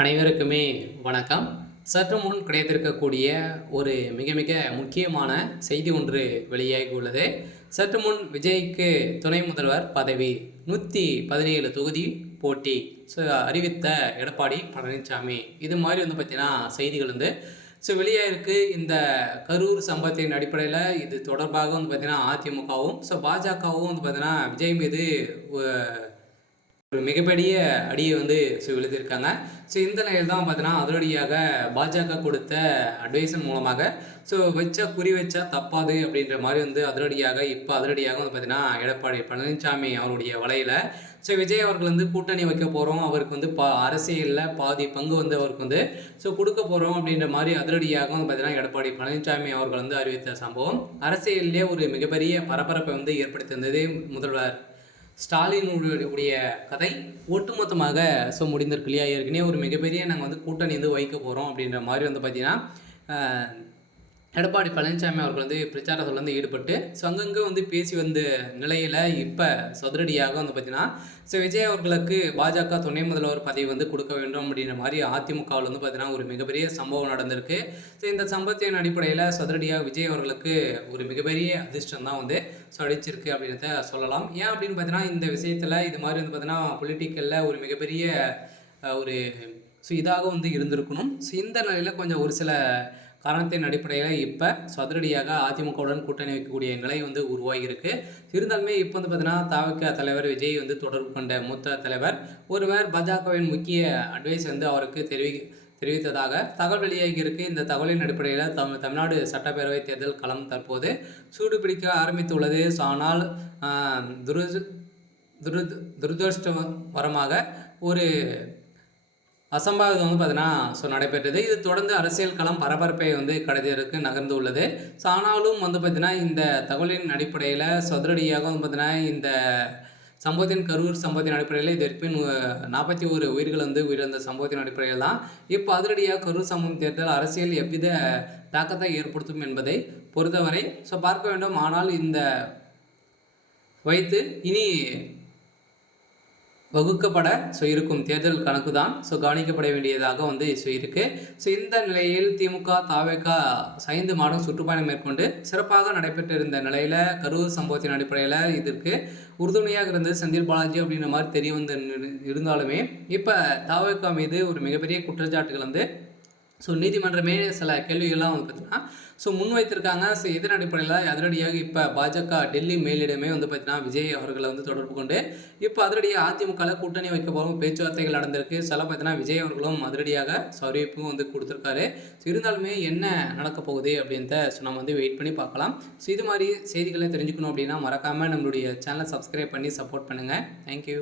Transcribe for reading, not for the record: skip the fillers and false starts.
அனைவருக்குமே வணக்கம். சற்று முன் கிடைத்திருக்கக்கூடிய ஒரு மிக மிக முக்கியமான செய்தி ஒன்று வெளியாகி உள்ளது. சற்று முன் விஜய்க்கு துணை முதல்வர் பதவி 117 தொகுதி போட்டி அறிவித்த எடப்பாடி பழனிசாமி. இது மாதிரி பார்த்தீங்கன்னா செய்திகள் வெளியாயிருக்கு. இந்த கரூர் சம்பவத்தின் அடிப்படையில் இது தொடர்பாக பார்த்தீங்கன்னா அதிமுகவும் பாஜகவும் பார்த்தீங்கன்னா விஜய் மீது ஒரு மிகப்பெரிய அடியை விழுத்திருக்காங்க. இந்த நிலையில் தான் பார்த்தீங்கன்னா அதிரடியாக பாஜக கொடுத்த அட்வைஸன் மூலமாக குறி வச்சா தப்பாது அப்படின்ற மாதிரி அதிரடியாக பார்த்தீங்கன்னா எடப்பாடி பழனிசாமி அவருடைய வலையில் விஜய் அவர்கள் கூட்டணி வைக்க போகிறோம், அவருக்கு அரசியலில் பாதி பங்கு அவருக்கு கொடுக்க போகிறோம் அப்படின்ற மாதிரி அதிரடியாக பார்த்தீங்கன்னா எடப்பாடி பழனிசாமி அவர்கள் அறிவித்த சம்பவம் அரசியலிலே ஒரு மிகப்பெரிய பரபரப்பை ஏற்படுத்தியிருந்தது. முதல்வர் ஸ்டாலினுடைய கதை ஒட்டுமொத்தமாக முடிந்திருக்கு இல்லையா? ஏற்கனவே ஒரு மிகப்பெரிய நாங்கள் கூட்டணி வைக்க போகிறோம் அப்படின்ற மாதிரி பார்த்தீங்கன்னா எடப்பாடி பழனிசாமி அவர்கள் பிரச்சாரத்தில் ஈடுபட்டு அங்கங்கே பேசி வந்த நிலையில் இப்போ சதுரடியாக பார்த்தீங்கன்னா விஜய் அவர்களுக்கு பாஜக துணை முதல்வர் பதவி கொடுக்க வேண்டும் அப்படின்ற மாதிரி அதிமுகவில் பார்த்தீங்கன்னா ஒரு மிகப்பெரிய சம்பவம் நடந்திருக்கு. இந்த சம்பவத்தின் அடிப்படையில் சதுரடியாக விஜய் அவர்களுக்கு ஒரு மிகப்பெரிய அதிர்ஷ்டம் தான் அடிச்சிருக்கு அப்படின்றத சொல்லலாம். ஏன் அப்படின்னு பார்த்தீங்கன்னா இந்த விஷயத்தில் இது மாதிரி பார்த்தீங்கன்னா பொலிட்டிக்கலில் ஒரு மிகப்பெரிய ஒரு இதாக இருந்திருக்கணும். இந்த நிலையில் கொஞ்சம் ஒரு சில காரணத்தின் அடிப்படையில் இப்போ சதுரடியாக அதிமுகவுடன் கூட்டணி வைக்கக்கூடிய நிலை உருவாகியிருக்கு. இருந்தாலுமே இப்போ பார்த்தீங்கன்னா தவிக தலைவர் விஜய் தொடர்பு கொண்ட மூத்த தலைவர் ஒருவர் பாஜகவின் முக்கிய அட்வைஸ் அவருக்கு தெரிவித்ததாக தகவல் வெளியாகியிருக்கு. இந்த தகவலின் அடிப்படையில் தமிழ்நாடு சட்டப்பேரவை தேர்தல் களம் தற்போது சூடுபிடிக்க ஆரம்பித்துள்ளது. ஆனால் துரதிருஷ்டவரமாக ஒரு அசம்பாவிதம் பார்த்தீங்கன்னா நடைபெற்றது. இது தொடர்ந்து அரசியல் களம் பரபரப்பை கடைதிற்கு நகர்ந்து உள்ளது. ஆனாலும் பார்த்தீங்கன்னா இந்த தகவலின் அடிப்படையில் சதுரடியாக பார்த்தீங்கன்னா இந்த சம்பவத்தின் கரூர் சம்பவத்தின் அடிப்படையில் இது வரைக்கும் 41 உயிர்கள் உயிரிழந்த சம்பவத்தின் அடிப்படையில் தான் இப்போ அதிரடியாக கரூர் சம்பவம் தேர்தல் அரசியல் எவ்வித தாக்கத்தை ஏற்படுத்தும் என்பதை பொறுத்தவரை பார்க்க வேண்டும். ஆனால் இந்த வைத்து இனி வகுக்கப்பட இருக்கும் தேர்தல் கணக்கு தான் கவனிக்கப்பட வேண்டியதாக இருக்கு. இந்த நிலையில் திமுக தவிக 5 மாதம் சுற்றுப்பயணம் மேற்கொண்டு சிறப்பாக நடைபெற்றிருந்த நிலையில் கரூர் சம்பவத்தின் அடிப்படையில் இதற்கு உறுதுணையாக இருந்தது செந்தில் பாலாஜி அப்படின்ற மாதிரி தெரிய இருந்தாலுமே இப்போ தவிக மீது ஒரு மிகப்பெரிய குற்றச்சாட்டுகள் நீதிமன்றமே சில கேள்விகள்லாம் பார்த்தீங்கன்னா முன்வைத்திருக்காங்க. இதன் அடிப்படையில் அதிரடியாக இப்போ பாஜக டெல்லி மேலிடமே பார்த்தீங்கன்னா விஜய் அவர்களை தொடர்பு கொண்டு இப்போ அதிரடியாக அதிமுகவில் கூட்டணி வைக்க போகிறோம் பேச்சுவார்த்தைகள் நடந்திருக்கு. பார்த்தீங்கன்னா விஜய் அவர்களும் அதிரடியாக அறிவிப்பும் கொடுத்துருக்காரு. இருந்தாலுமே என்ன நடக்க போகுது அப்படின்றத நம்ம வெயிட் பண்ணி பார்க்கலாம். இது மாதிரி செய்திகளை தெரிஞ்சுக்கணும் அப்படின்னா மறக்காமல் நம்மளுடைய சேனலை சப்ஸ்கிரைப் பண்ணி சப்போர்ட் பண்ணுங்கள். தேங்க்யூ.